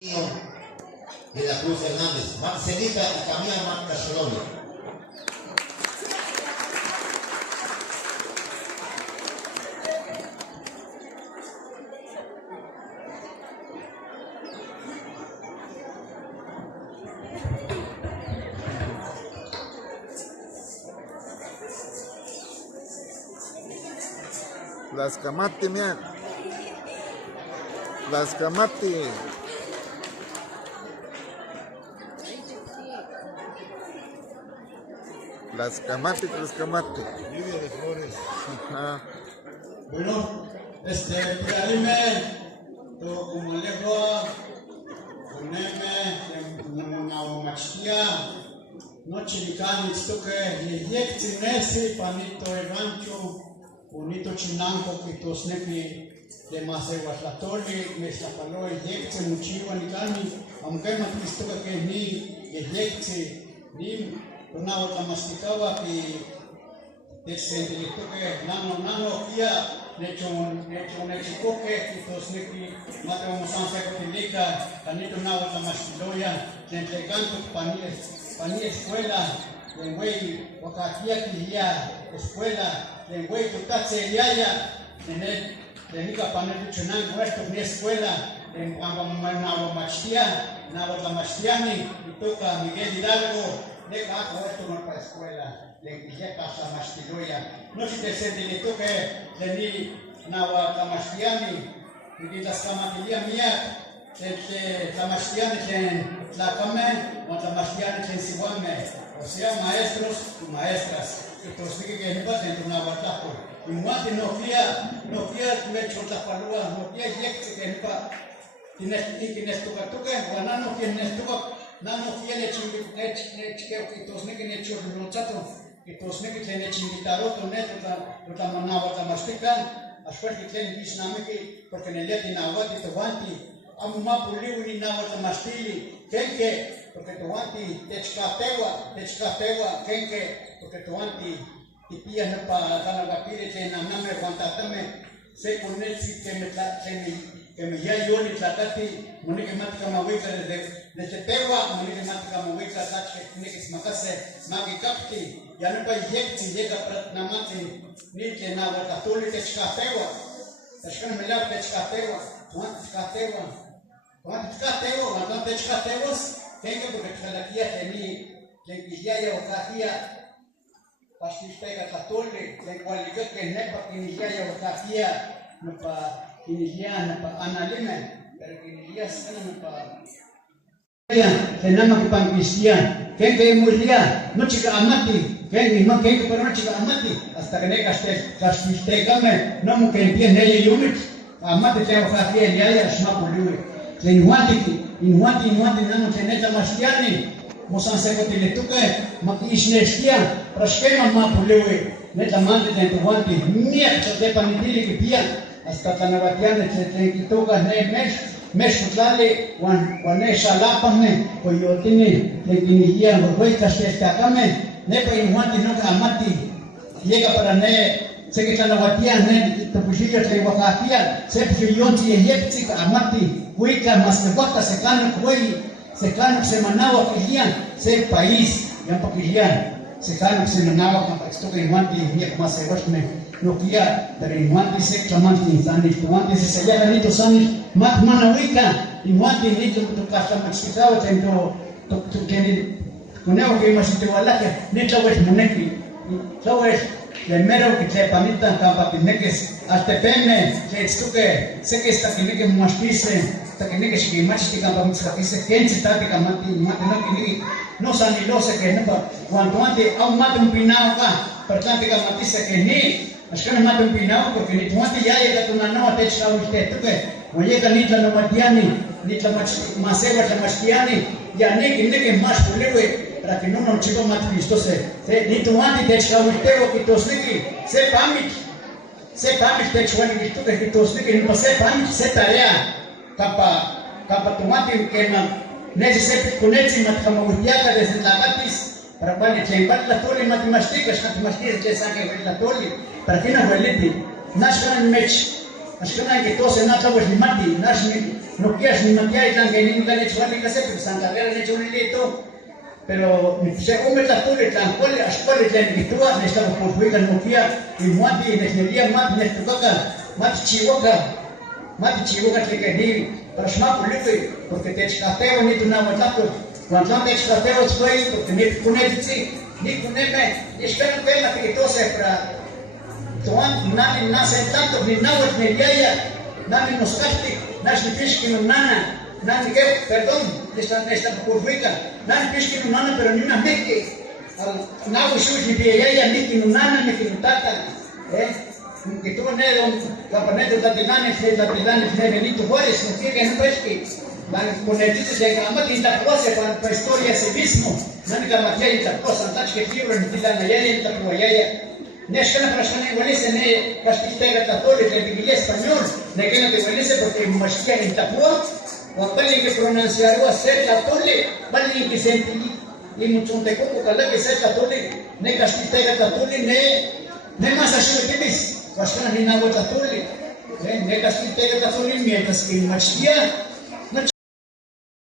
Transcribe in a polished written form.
de la Cruz Hernández, Marcelita y Camila Marta Solorio. Las Camati, mira. Las Camati. Las Camati. Lluvia de flores. Ajá. Bueno, Pialime, to Kumalekwa, Kuneme, Namachtia, Nochilicani, Stuke, Yekti Nesi, Panito Rancho, Unito Chinanco, Kitos Nepi, de Masewatlatoli, Meslapalo, Yekti, Muchiwa Nicani, Amgema Kistuka Keni, Yekti, Nim, Unao Tamasticava, que nano kia necho chicoque y tosneki mate mosansa cotilika canito nao tamastiloya entreganto pani escuela lengüey wakakia kilia escuela lengüey tutatse yaya tener tenica panel chunan nuestro ni escuela en nao machtia nao tamastiani y toca Miguel Hidalgo de cajo esto no para escuela le casa mastiloya no si te sentí tú que de ni nawa tamastiani y las camatilia mía el tamastiani en la cama o tamastiani en siwame o sea maestros y maestras que todos que no pasen tu nawa tapo y muati no fía me chota palua no fía yek que no pa tienes tu que banano tienes tu nano fiele que todos me que hecho no chato que todos me que tiene chingitaro to neto ta manava ta mastika asper que tiene disnamiki porque en el día tiene agua de towanti amuma puliu ni nava ta mastili kenke porque towanti techkatewa kenke porque towanti tipia no pa kana gapire te namame guantatame se conesi que me ya yo ni tratati moni que matka mawika desde Tewa moni que matka mawika tache ni que smakase magi kapti ya no pa yekti llega pratnamati ni que na watatuli techkatewa tashkan mela techkatewa tuan techkatewas tenga porque tlakia teni lenquilla ya okakia pastistega katole lenqualiga que nepa kinilla ya okakia no pa Iniliana pa analime, pero Inilia sana pa. Senama que pan cristian, que mulia, no chica amati, que no que pero no chica amati, hasta que negas te game, no mu que entiende ella yumit, amati te ofafia ya shma puliwe. Se inwati nano teneta mastiani, mosan se kotiletuke, makishnestia, praskema ma puliwe, neta mante te tuwanti, niak chote panitili que pia. Hasta tanawatiane te kitoka ne mesh kutlale wan shalapame koyotini te kinijia ngoita stekakame ne pa inwati no amati llega para ne se que tanawatiane te pushia te wakakia se puyonti yeptika amati kuika masbaka se kana kwei se kana semanawa kilian se país yan pakilian se kana semanawa kama stoka inwati hiek masewashme no kia pero inwati se chamanti insani inwati se sellana nito sani mat manawika inwati nito tukasa mexicao tento to keni kuneo que masite walake nito wes muneki so es el mero que te panita kapa tinekes hasta peme que stuke se que está que muastise hasta que negue que machiste kapa mixapise kense tate kamati mate no que no sani lo se que no cuando ante au mate un pinao ka pertante kamatise que ni Ashkana mata mpinao porque ni tuwati yaya katunanao atechka uitetuke mwenye nitla no matiani nitla masewa ta mastiani ya neke mas pulewe para que no chico mat Cristo se ni tuwati techka uiteo kitosniki se pamit techwani kituke kitosniki ni se pamit se tarea kapa tuwati kema nezi se kunezi mat kama utiaka desde la batis para cuando te empat la toli matematicas te saque la toli para que no vuelve nashkan mech nashkan que todo se nata pues ni mati nashmi no quieras ni maquiar y tan que ni tan hecho ni casi pero Santa Vera han hecho un hilito pero se come la pura tan cual las cuales la individual ne estamos por jugar no quia y muati ne sería más ne toca más chivoca que ni para smart porque te escapeo ni tu nada tanto cuando te escapeo estoy porque ni kunetsi ni kuneme espero que la que todo se para Tuan nami nasa tanto ni nawat ni yaya nami nostalgic nasi piskin nana nami que perdón esta purvica nami piskin nana pero ni una meke nawu shuj ni yaya ni kin nana ni kin tata que tú ne la paneta de la de Benito Juárez no tiene no es que van con el dice que la mata esta cosa para historia ese mismo nami la magia esta cosa tach que libro ni la yaya esta yaya Neshkana prashana igualese ne pastistega católica en inglés español, ne que no te igualese porque mashkia en tapua, o vale que pronunciar o ser católico, vale que senti y mucho te coco cala que ser católico, ne pastistega católica ne más así que bis, pastana ni nada católico, ne pastistega católica mientras que mashkia